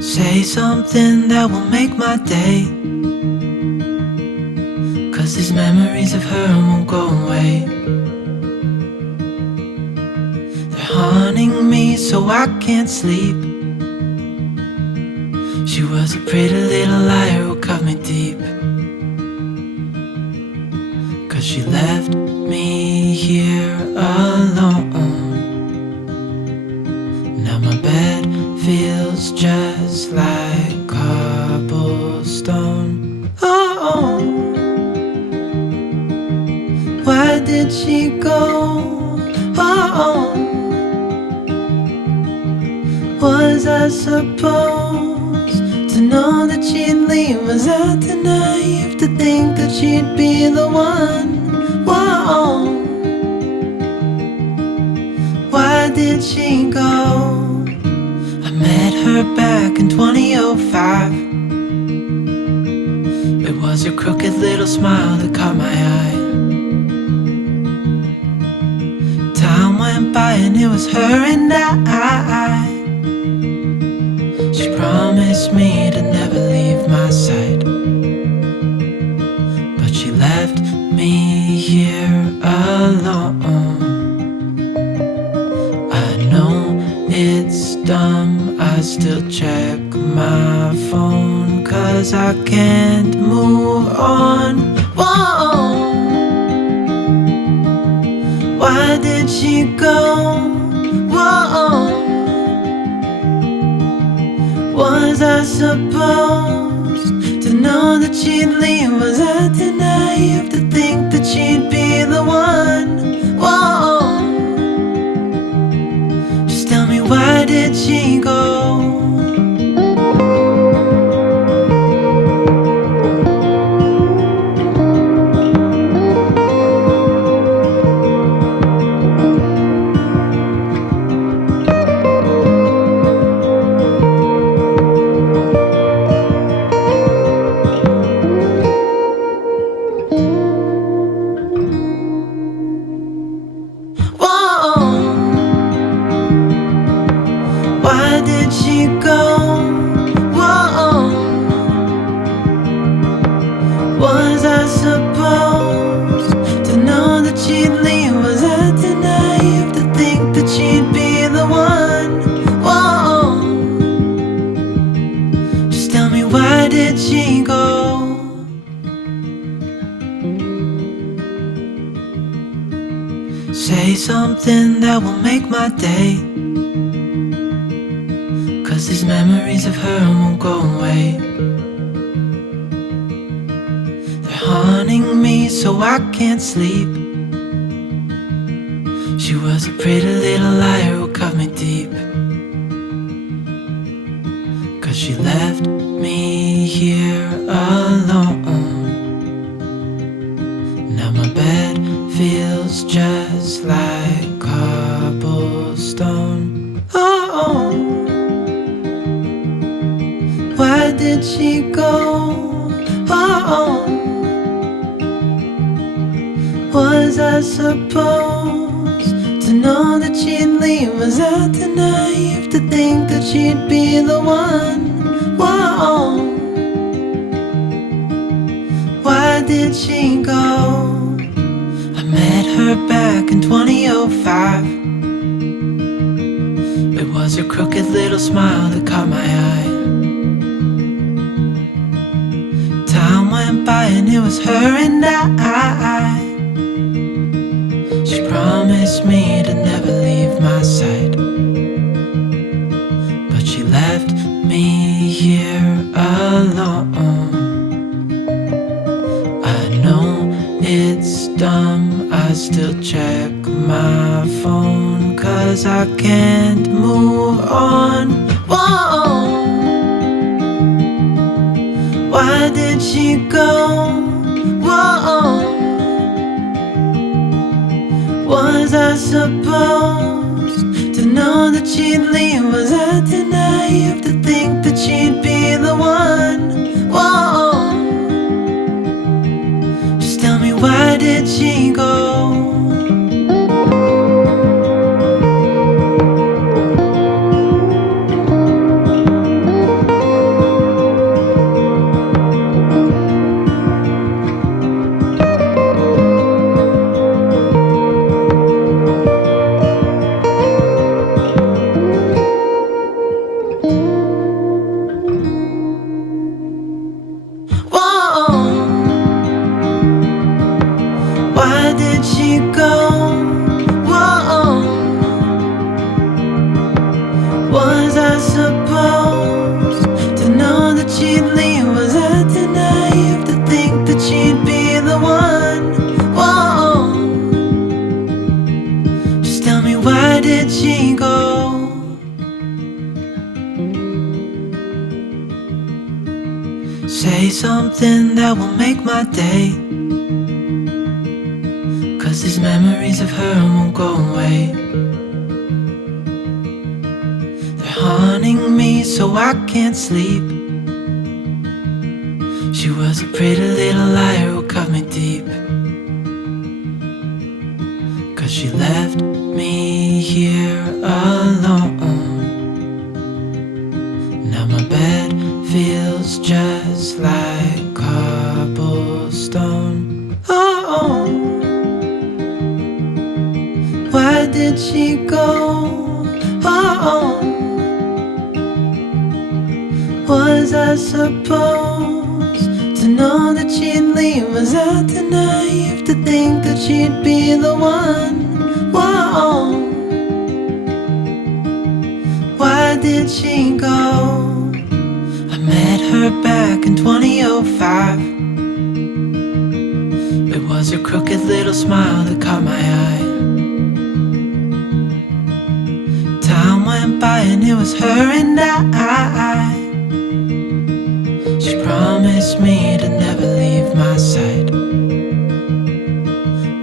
Say something that will make my day, 'cause these memories of her won't go away. They're haunting me so I can't sleep. She was a pretty little liar who cut me deep, 'cause she left me here alone. Now my bed feels just like cobblestone. Oh, why did she go? Oh, was I supposed to know that she'd leave? Was I too naive to think that she'd be the one? Whoa, why did she go? I met her back in 2005. It was her crooked little smile that caught my eye. Time went by and it was her and I. She promised me to never leave my side, but she left me here alone. I know it's dumb, I still check my phone, 'cause I can't move on. Whoa, why did she go? Whoa, was I supposed to know that she'd leave? Was I too naive to think that she'd be the one? Whoa, just tell me, why did she go? Say something that will make my day, 'cause these memories of her won't go away. They're haunting me so I can't sleep. She was a pretty little liar who cut me deep, 'cause she left me here alone. Now my bed feels just like cobblestone. Oh, why did she go? Oh, was I supposed to know that she'd leave? Was I too naive to think that she'd be the one? Whoa, why did she go? I met her back in 2005. It was her crooked little smile that caught my eye. Time went by and it was her and I. She promised me to never leave my side, but she left me here alone. I know it's dumb, I still check my phone, 'cause I can't move on. Whoa, why did she go? Whoa, was I supposed to know that she'd leave? Was I too naive to think that she'd be the one? Whoa, just tell me, why did she go? Say something that will make my day, 'cause these memories of her won't go away. They're haunting me so I can't sleep. She was a pretty little liar who cut me deep, 'cause she left me here alone. Now my bed feels just like cobblestone. Oh, why did she go? Oh, was I supposed to know that she'd leave? Was I too naive to think that she'd be the one? Whoa, why did she go? I met her back in 2005. It was her crooked little smile that caught my eye. Time went by and it was her and I. She promised me to never leave my side,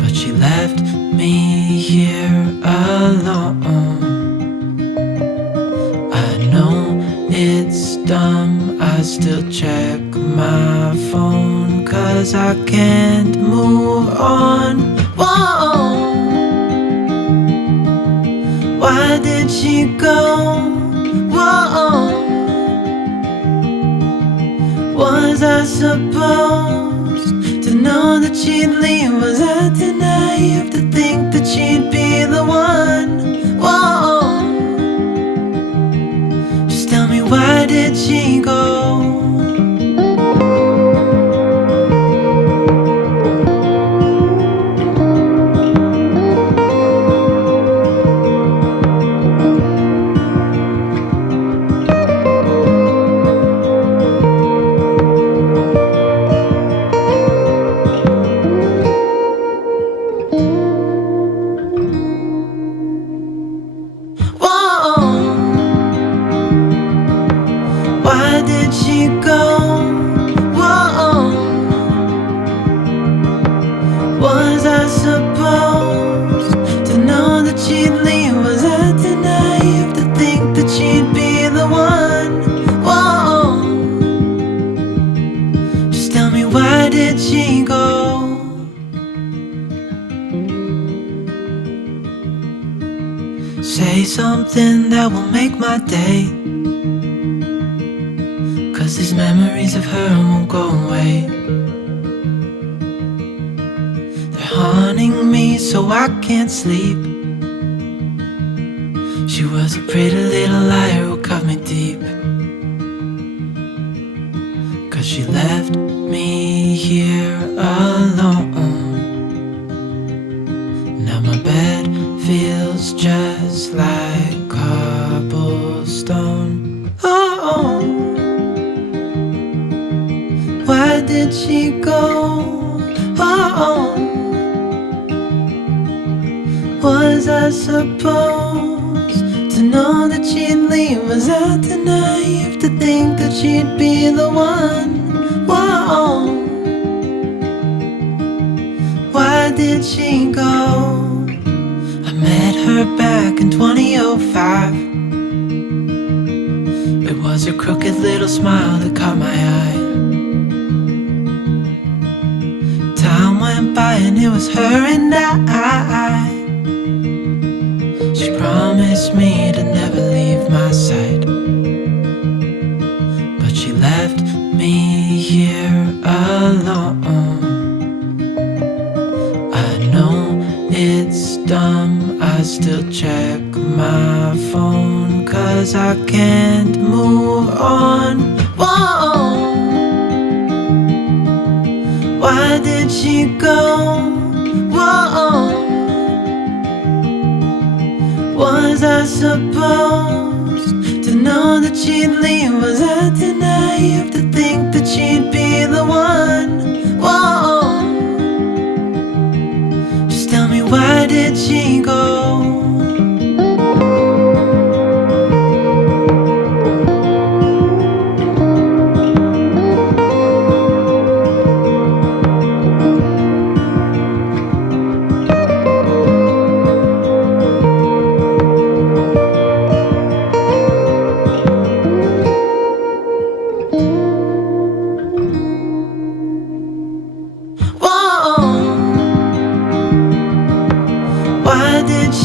but she left me here alone. I know it's dumb, I still check my phone, 'cause I can't move on. Whoa, why did she go? Whoa, was I supposed to know that she'd leave? Was I too naive to think that she'd be the one? Whoa, just tell me, why did she go? Say something that will make my day, 'cause these memories of her won't go away. They're haunting me so I can't sleep. She was a pretty little liar who cut me deep, 'cause she left me here alone. Now my bed feels just like cobblestone. Oh, why did she go? Oh, was I supposed to know that she'd leave? Was I too naive to think that she'd be the one? Whoa, why did she go? Met her back in 2005. It was her crooked little smile that caught my eye. Time went by and it was her and I. She promised me to never leave my side, but she left me here alone. I know it's dumb, I still check my phone, 'cause I can't move on. Whoa, why did she go? Whoa, was I supposed to know that she'd leave? Was I too naive to think that she'd be the one? Whoa, just tell me, why did she go?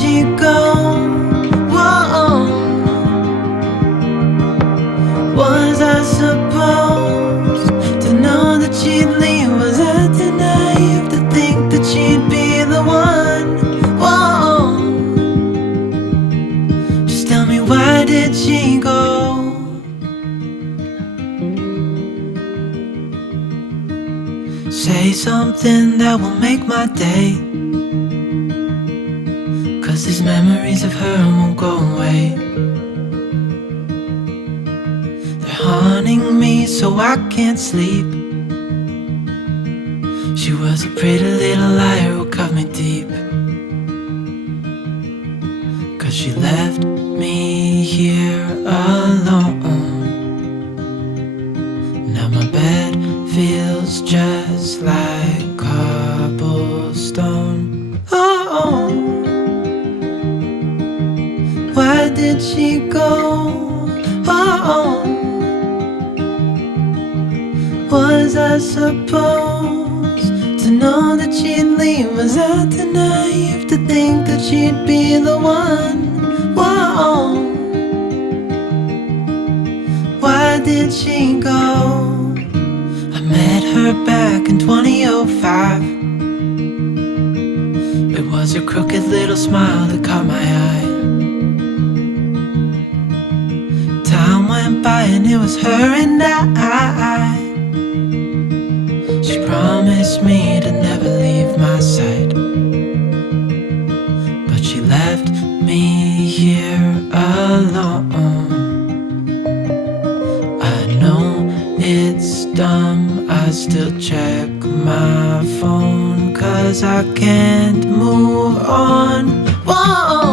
she go? Whoa. Was I supposed to know that she'd leave? Was I too naive to think that she'd be the one? Whoa. Just tell me, why did she go? Say something that will make my day, 'cause these memories of her won't go away. They're haunting me so I can't sleep. She was a pretty little liar who cut me deep, 'cause she left me here alone. Now my bed feels just like cobblestone. Oh, why did she go? Oh, was I supposed to know that she'd leave? Was I too naive to think that she'd be the one? Whoa, why did she go? I met her back in 2005. It was her crooked little smile that caught my eye. Time went by and it was her and I. She promised me to never leave my side, but she left me here alone. I know it's dumb, I still check my phone, 'cause I can't move on. Whoa,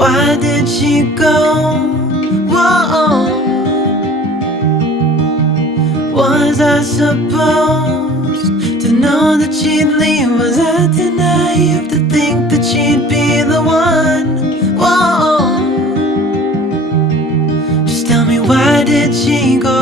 why did she go? Whoa, was I supposed to know that she'd leave? Was I too naive to think that she'd be the one? Whoa, just tell me, why did she go?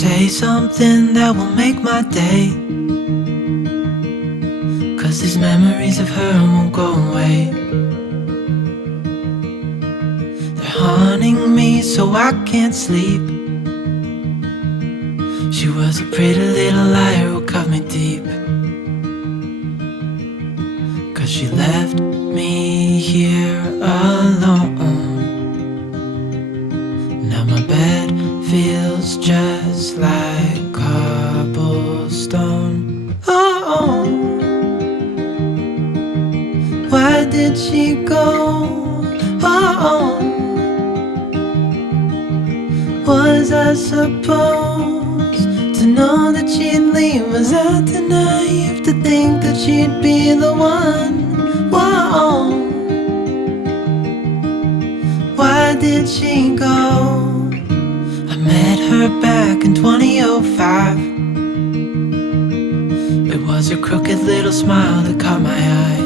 Say something that will make my day, 'cause these memories of her won't go away. They're haunting me so I can't sleep. She was a pretty little liar who cut me deep, 'cause she left me here alone. Now my bed feels just like cobblestone. Oh, why did she go? Oh, was I supposed to know that she'd leave? Was I too naive to think that she'd be the one? Whoa, why did she go? I met her back in 2005. It was her crooked little smile that caught my eye.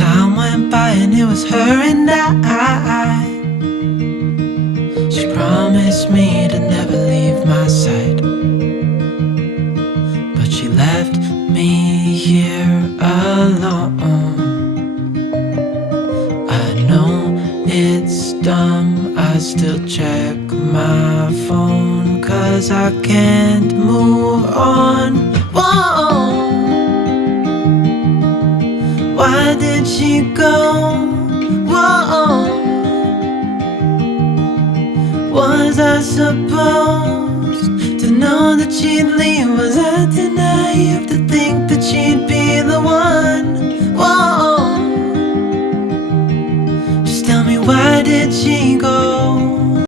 Time went by and it was her and I. She promised me to never leave my side, but she left me here alone. I know it's dumb, I still check my phone, 'cause I can't move on. Whoa, why did she go? Whoa, Was I supposed to know that she'd leave? Was I too naive to think that she